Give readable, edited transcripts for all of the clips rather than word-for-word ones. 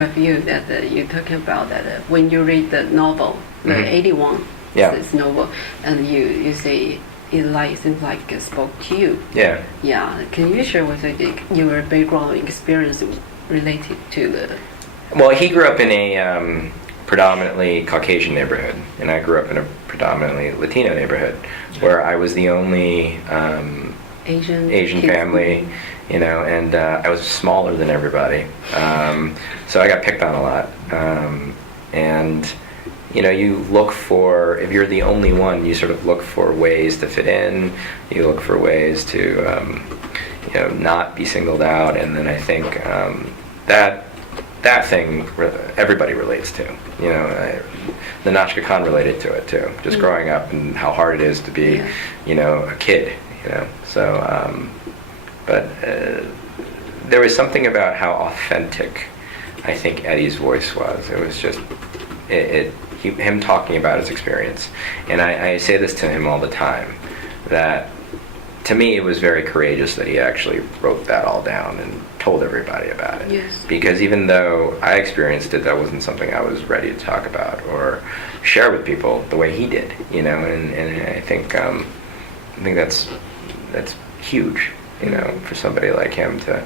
review that you're talking about that when you read the novel, the 81 this novel, and you say it seems like it spoke to you. Yeah. Yeah. Can you share with us your background experience related to the? Well, he grew up in a predominantly Caucasian neighborhood, and I grew up in a predominantly Latino neighborhood, where I was the only Asian family, you know, and I was smaller than everybody, so I got picked on a lot. And you know, you look for, if you're the only one, you sort of look for ways to fit in. You look for ways to, you know, not be singled out. And then I think that thing everybody relates to. You know, the Nachka Khan related to it too. Just growing up and how hard it is to be, you know, a kid. You know, so but there was something about how authentic I think Eddie's voice was. It was just him talking about his experience, and I say this to him all the time, that to me it was very courageous that he actually wrote that all down and told everybody about it. Yes. Because even though I experienced it, that wasn't something I was ready to talk about or share with people the way he did. You know, and I think that's huge. You know, for somebody like him to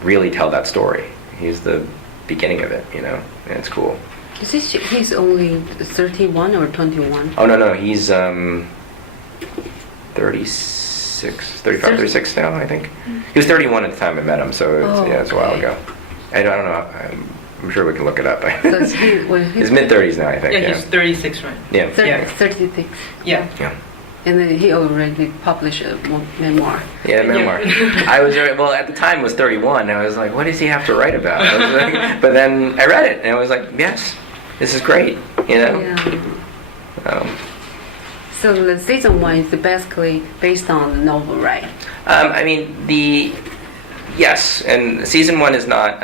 really tell that story. He's the beginning of it. You know, and it's cool. He's only 31 or 21? Oh, no, he's 36 now, I think. He was 31 at the time I met him, so it's a while ago. I don't know, I'm sure we can look it up. So he's mid-30s now, I think. Yeah, he's 36, right? Yeah. 36. Yeah. And then he already published a memoir. Yeah, a memoir. I was at the time it was 31. I was like, what does he have to write about? I was like, but then I read it and I was like, yes, this is great. You know. Yeah. So the season 1 is basically based on the novel, right? I mean yes, and season 1 is not.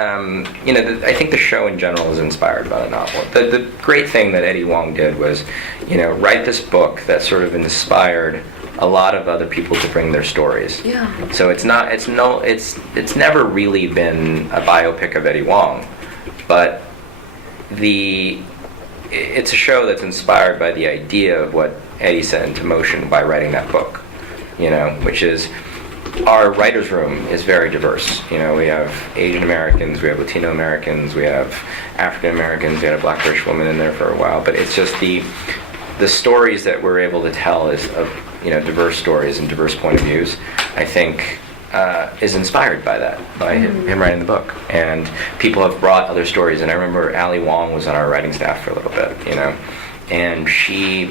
You know, I think the show in general is inspired by the novel. The great thing that Eddie Huang did was, you know, write this book that sort of inspired a lot of other people to bring their stories. Yeah. So it's never really been a biopic of Eddie Huang, but it's a show that's inspired by the idea of what Eddie set into motion by writing that book. You know, which is, our writer's room is very diverse. You know, we have Asian Americans, we have Latino Americans, we have African Americans, we had a Black British woman in there for a while, but it's just the stories that we're able to tell is of, you know, diverse stories and diverse point of views, I think is inspired by that, by him writing the book. And people have brought other stories, and I remember Ali Wong was on our writing staff for a little bit, you know, and she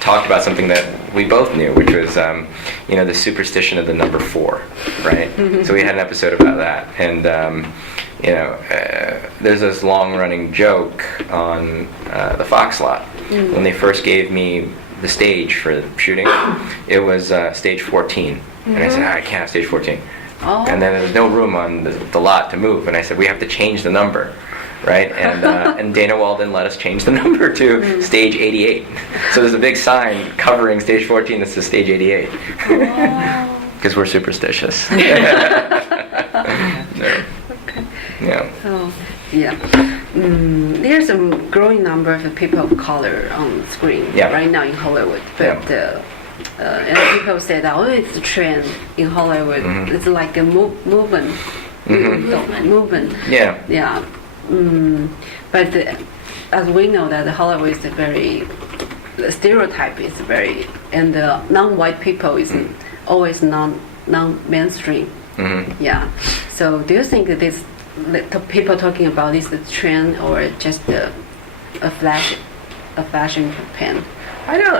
talked about something that we both knew, which was, you know, the superstition of the number 4, right? So we had an episode about that, and you know, there's this long-running joke on the Fox lot. When they first gave me the stage for the shooting, it was stage 14, and I said, I can't have stage 14. And then there was no room on the lot to move, and I said, we have to change the number. Right, and Dana Walden let us change the number to stage 88. So there's a big sign covering stage 14 that says stage 88. Because we're superstitious. No. Okay. Yeah. So, there's a growing number of people of color on screen right now in Hollywood. But and people say that, it's a trend in Hollywood. It's like a movement. Movement. Yeah. Yeah. But as we know that Hollywood is the stereotype is very, and the non-white people is always non-mainstream. Yeah. So do you think that the people talking about this is a trend or just a flash in the pan? I don't know.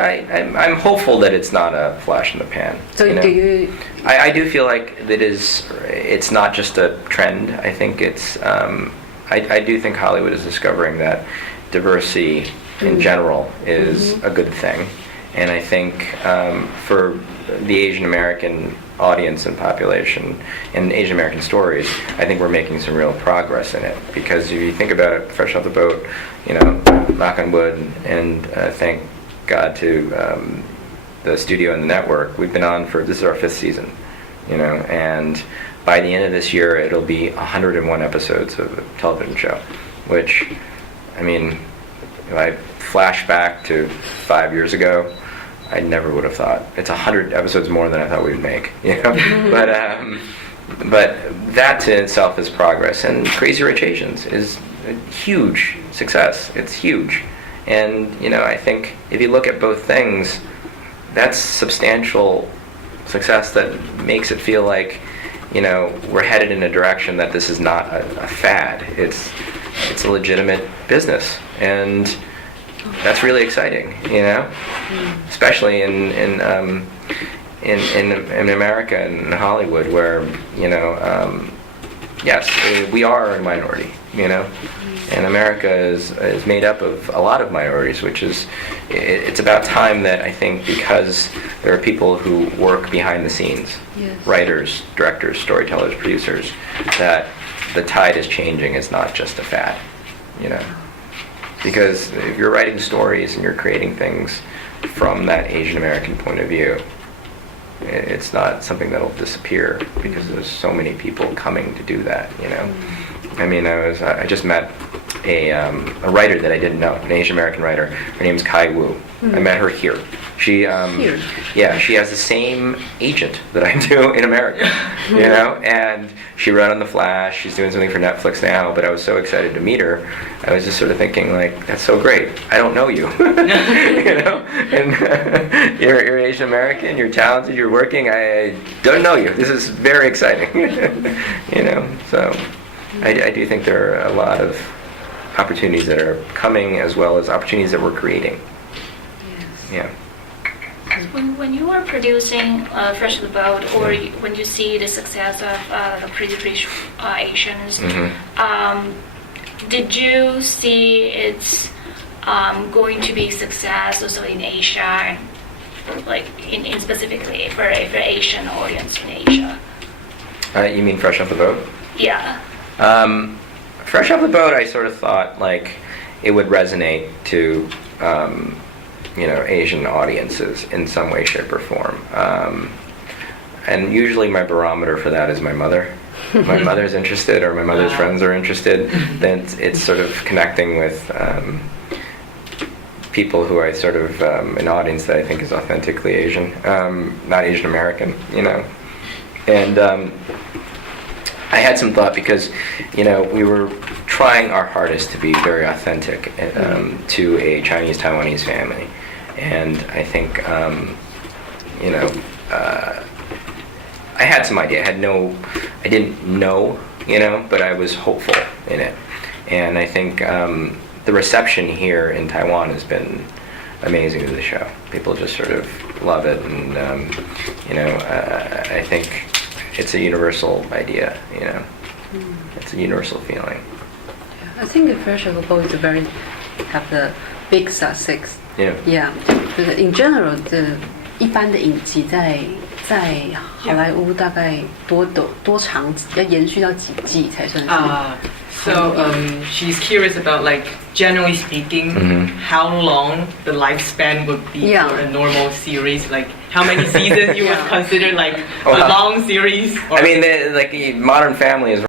I'm hopeful that it's not a flash in the pan. So you know? do you? I do feel like it's not just a trend. I think it's. I do think Hollywood is discovering that diversity in general is a good thing, and I think for the Asian American audience and population and Asian American stories, I think we're making some real progress in it. Because if you think about it, fresh off the boat, you know, knock on wood, and thank God to the studio and the network, we've been on this is our 5th season, you know, and by the end of this year, it'll be 101 episodes of a television show, which, I mean, if I flash back to 5 years ago, I never would have thought. It's 100 episodes more than I thought we'd make, you know? But that in itself is progress. And Crazy Rich Asians is a huge success. It's huge. And, you know, I think if you look at both things, that's substantial success that makes it feel like, you know, we're headed in a direction that this is not a fad. It's a legitimate business. And that's really exciting, you know? Especially in America and Hollywood, where, you know, yes, we are a minority, you know, and America is made up of a lot of minorities, which is, it's about time that I think, because there are people who work behind the scenes, Yes. writers, directors, storytellers, producers, that the tide is changing. It's not just a fad, you know. Because if you're writing stories and you're creating things from that Asian American point of view, it's not something that'll disappear, because there's so many people coming to do that, you know. I mean, I just met a writer that I didn't know, an Asian American writer. Her name's Kai Wu. I met her here. She Here? yeah, she has the same agent that I do in America, you know, and she wrote on The Flash. She's doing something for Netflix now, but I was so excited to meet her. I was just sort of thinking, like, that's so great. I don't know you, you know, and you're Asian American, you're talented, you're working. I don't know you. This is very exciting, you know. So I do think there are a lot of opportunities that are coming, as well as opportunities that we're creating. Yes. Yeah. When you are producing Fresh the Boat, or when you see the success of the Crazy Rich Asians, did you see it's going to be success also in Asia, and like in specifically for Asian audience in Asia? You mean Fresh Off the Boat? Yeah. Fresh Off the Boat, I sort of thought like it would resonate to you know, Asian audiences in some way, shape, or form. And usually my barometer for that is my mother. If my mother's interested, or my mother's friends are interested, then it's sort of connecting with people who I sort of, an audience that I think is authentically Asian, not Asian American, you know. And I had some thought, because, you know, we were trying our hardest to be very authentic to a Chinese Taiwanese family. And I think, you know, I had some idea. I didn't know, you know, but I was hopeful in it. And I think the reception here in Taiwan has been amazing to the show. People just sort of love it, and you know, I think it's a universal idea, you know. It's a universal feeling. I think the Fresh Off the Boat is have the big success. Yeah. Yeah. In general, 一般的影集在好莱坞大概多长要延续到几季才算是？ So she's curious about, like, generally speaking, how long the lifespan would be for a normal series. Like, how many seasons you would consider like a long series? Or I mean, like Modern Family is